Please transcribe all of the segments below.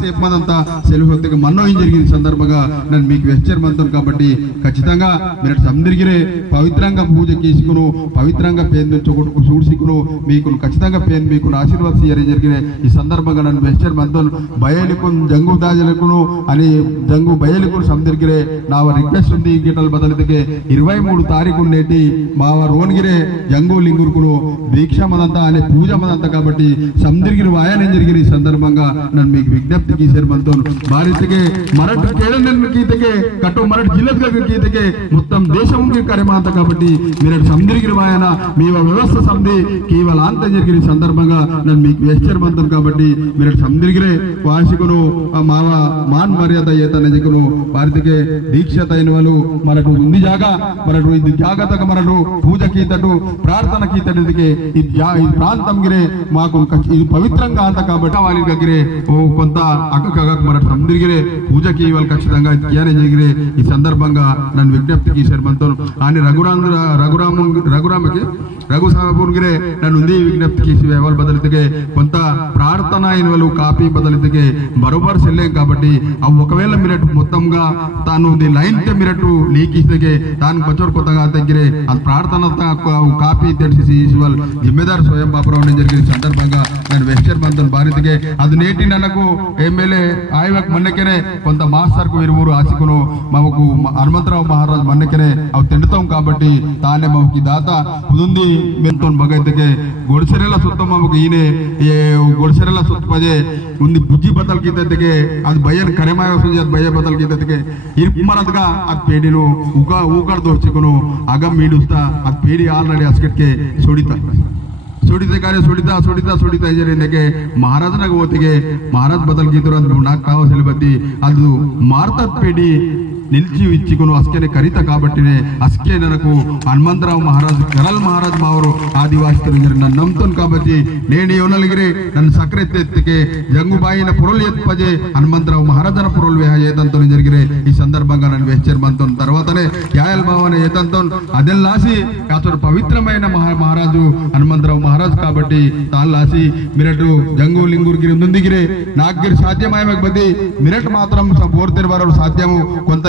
సేపమంతా సెలవు ಹೊತ್ತಿಗೆ ಮನ್ನೋ ಏನ್ జరిగింది సందర్భంగా నేను మీకు వెచ్చర్మంతాను కాబట్టి ఖచ్చితంగా మీరు సందిరిగిరే పవిత్రంగా పూజ చేసుకును పవిత్రంగా పేరు చొకొట్టుకు సూడ్సికును మీకు ఖచ్చితంగా పేరు మీకు ఆశీర్వాద జరిగిన ఈ సందర్భంగా నేను వెచ్చర్మంతాను బయలుకు జంగు దాజలకు అని జంగు బయలుకు సందిరిగిరే నా రిక్వెస్ట్ ఉంది గిటల్ బదలితే 23 తారీఖు నేటి మా రోన్గిరే జంగు లింగురుకును దీక్ష మదంతా అనే పూజ మదంతా కాబట్టి సందిరిగిరి వాయన జరిగిన ఈ సందర్భంగా నేను మీకు విజ్ఞప్తి ಸೇರ್ಬಂತವನು ಭಾರತಕ್ಕೆ ಮರಾಠ ಕೇಳನ ಗೀತೆಗೆ ಕಟ್ಟೋ ಮರಾಠ ಜಿಲ್ಲೆಗಳ ಗೀತೆಗೆ మొత్తం దేశంకి కరేమాంత కాబట్టి మీరు సందిరిగిరి వాయన మీ వ్యవస్థ సంధి కేవలం అంత జరిగిన సందర్భంగా నేను మీకు వెచ్చర్మంతాను కాబట్టి మీరు సందిరిగిరే వాసికును మావ మాన్ మర్యాద ఏతనజికును భారతಕ್ಕೆ దీక్షత అయిన వాళ్ళు మనకు ఉంది జాగా మనకు ఇది జాగ్రత్తగా మనకు పూజ కీతటు ప్రార్థన కీతటికి ఈ ప్రాంతం గిరే మాకు ఇది పవిత్రంగా అంత కాబట్టి వాళ్ళ దగ్గరే కొంత అక్కగక్ మన సందిరిగిరే పూజకి వాళ్ళు ఖచ్చితంగా జ్ఞానం జరిగిరే ఈ సందర్భంగా నన్ను విజ్ఞప్తికి శర్మంతో అని రఘురామకి రఘు సాహబుర్గిరే నన్ను ఉంది విజ్ఞప్తికి వ్యవహార బదలితే కొంత ప్రార్థన అయిన వాళ్ళు కాపీ బదలితే బరోబర్ సెల్లేం కాబట్టి అవి ఒకవేళ మీరటు మొత్తంగా తాను లైన్ తే మీరటు లీకిస్తే తాను కొంచెం కొత్తగా తగ్గిరే అది ప్రార్థన కాపీ తెలిసి వాళ్ళు జిమ్మేదారు స్వయం బాపురావు జరిగిన సందర్భంగా నేను వెచ్చర్మంతాను భారతికే అది నేటి నన్నకు ఎమ్మెల్యే ఆయనకు మొన్నకనే కొంత మాస్టర్కు వీరు ఆశకును మాకు హనుమంతరావు మహారాజ్ మొన్నకనే అవి తిండుతాం కాబట్టి తానే మాకు దాత కుదుంది మెంతో బగైతే గొడిసెరెల సుత్తం మాకు ఈయనే గొడిసెరెల సుత్తపజే ఉంది బుజ్జి బతల్ గీతಕ್ಕೆ ಅದು ಬಯ್ಯನ್ ಕರೆಮಾಯ ಸುಜಾತ್ ಬಯ್ಯ ಬತಲ್ ಗೀತಕ್ಕೆ ಇರ್ಮನದ್ಗ ಅದು ಪೇಡಿನು ಊಕರ್ ದೋರ್ಚಿಕನು ಅಗಮ್ ಮೀಡುಸ್ತಾ ಅದು ಪೇಡಿ ಆಲ್ರೆಡಿ ಅಸ್ಕೆಟ್ಗೆ ಸುಡಿತೆ ಕಾರ್ಯ ಸುಡಿತಾ ಇದಕ್ಕೆ ಮಹಾರಾಜನಾಗ ಓತಿಗೆ ಮಹಾರಾಜ್ ಬದಲ್ ಗೀತರು ಅಂದ್ರೆ ನಾಲ್ಕು ಕಾವ ಸೆಲಬತ್ತಿ ಅದು ಮಾರ್ತದ್ ಪೇಡಿ నిలిచి ఇచ్చుకును అస్కేనే కరిత కాబట్టినే అస్కే నాకు హనుమంతరావు మహారాజు కరల్ మహారాజ్ మావరు ఆదివాసితులు నన్ను నమ్ముతాను కాబట్టి నేను ఎవనలిగిరి నన్ను సక్రెత్తెత్తికే జంగుబాయిన పురలు ఎత్పజే హనుమంతరావు మహారాజన పురలు ఏతంతో జరిగిరే ఈ సందర్భంగా నన్ను వెచ్చర్మంతో తర్వాతనే యాయల్ భావన ఏతంతో అదెల్లాసి అతడు పవిత్రమైన మహారాజు హనుమంతరావు మహారాజు కాబట్టి తాళ్ళాసి మిరటు జంగు లింగురిగిరి ముందుగిరే నాగిరి సాధ్యమాయమకు బది మిరట్ మాత్రం పోర్తెరి వారు సాధ్యము కొంత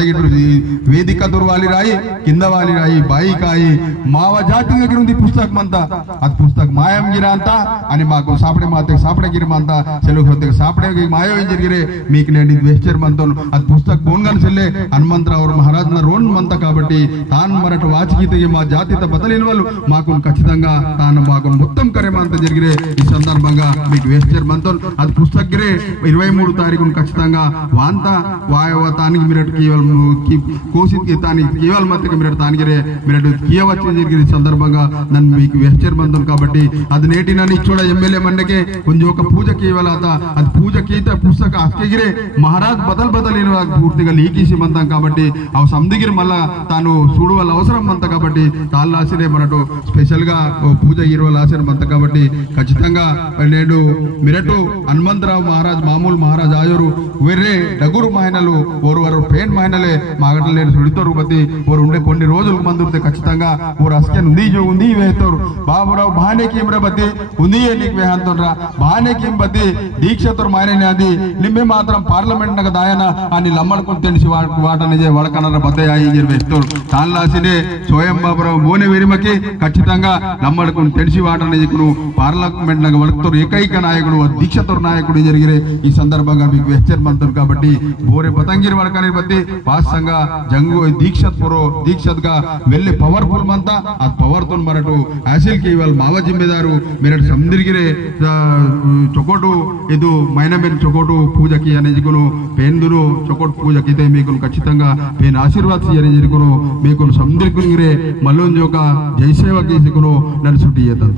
వేదిక వాలి రాయి కింద వాలి రాయి బాయి కాయి మావ జాతి దగ్గర ఉంది పుస్తకం అంతా అది పుస్తక మాయం గిరా అంతా అని మాకు సాపడే మాతే సాపడే గిరి అంతా సెలవు ಹೊತ್ತಿಗೆ సాపడే మాయో ఏం జరిగిరే మీకు నేను ఇది వెచ్చర్మంతాను అది పుస్తక ಬೋನ್ಗನ್ సెల్లే హనుమంతరావు మహారాజన రోన్ మంత కాబట్టి తాను మరట వాచికితಗೆ మా జాతిత బదలిన వాళ్ళు మాకు ఖచ్చితంగా తాను మాకు మొత్తం కరేమంత జరిగిరే ఈ సందర్భంగా మీకు వెచ్చర్మంతాను అది పుస్తక గిరే 23 తారీఖున ఖచ్చితంగా వాంత వాయవతానికి మీరటు కేవలం కోసిత్ కేవలం మధ్య మీరు తానిగిరే మీరు కీయవచ్చు జరిగిన సందర్భంగా నన్ను మీకు వెచ్చర్మంతాను కాబట్టి అది నేటి నన్ను ఇచ్చోడ ఎమ్మెల్యే మన్నకే కొంచెం ఒక పూజ కేవలాత అది పూజ కీత పుస్తక అక్కగిరే మహారాజ్ బదల్ పూర్తిగా లీకీసి మంతాం కాబట్టి అవి సందిగిరి మళ్ళా తాను చూడవల్ల అవసరం అంత కాబట్టి తాళ్ళు ఆశరే మనటు స్పెషల్ గా పూజ ఇరువల ఆశరం అంత కాబట్టి ఖచ్చితంగా నేడు మిరటు హనుమంతరావు మహారాజ్ మామూలు మహారాజ్ ఆయోరు వేరే డగురు మహిళలు ఓరు పేన్ మహిళలే మాగటలు లేని సుడితోరు బతి ఓరు ఉండే కొన్ని రోజులకు మందురితే ఖచ్చితంగా ఓరు అస్కెన్ ఉంది వేస్తారు బాబురావు బానేకి ఏమరా బతి ఉంది నీకు వేహంతోరా బానేకి బతి దీక్షతోరు మాయనే అది నిమ్మే మాత్రం పార్లమెంట్ నగ దాయన అని లమ్మడుకుని తెలిసి వాటనిజే వడకనర బద్దయ్యి వేస్తారు తాళ్ళాసినే స్వయం బాబురావు బోనె విరిమకి ఖచ్చితంగా లమ్మడుకుని తెలిసి వాటనిజకును పార్లమెంట్ నగ వడకుతారు ఏకైక నాయకుడు దీక్షతోరు నాయకుడు జరిగిరే ఈ సందర్భంగా మీకు వెచ్చర్మంతారు కాబట్టి బోరే పతంగిరి వడకని బతి వాస్తవంగా జంగు దీక్షత్ గా వెళ్ళి పవర్ఫుల్ మంతా ఆ పవర్ తో మరటు ఆసిల్కి వాళ్ళు మావ జిమ్మేదారు మీరు సందిరిగిరే చొకోటు ఇది మైనమెన్ చొకోటు పూజకి అనేజికును పేందును చొకోటు పూజకి అయితే మీకు ఖచ్చితంగా పేన్ ఆశీర్వాద అనేజికును మీకు సందిరిగిరే మళ్ళీ ఒక జయసేవ గీసుకును నన్ను చుట్టి చేద్దాం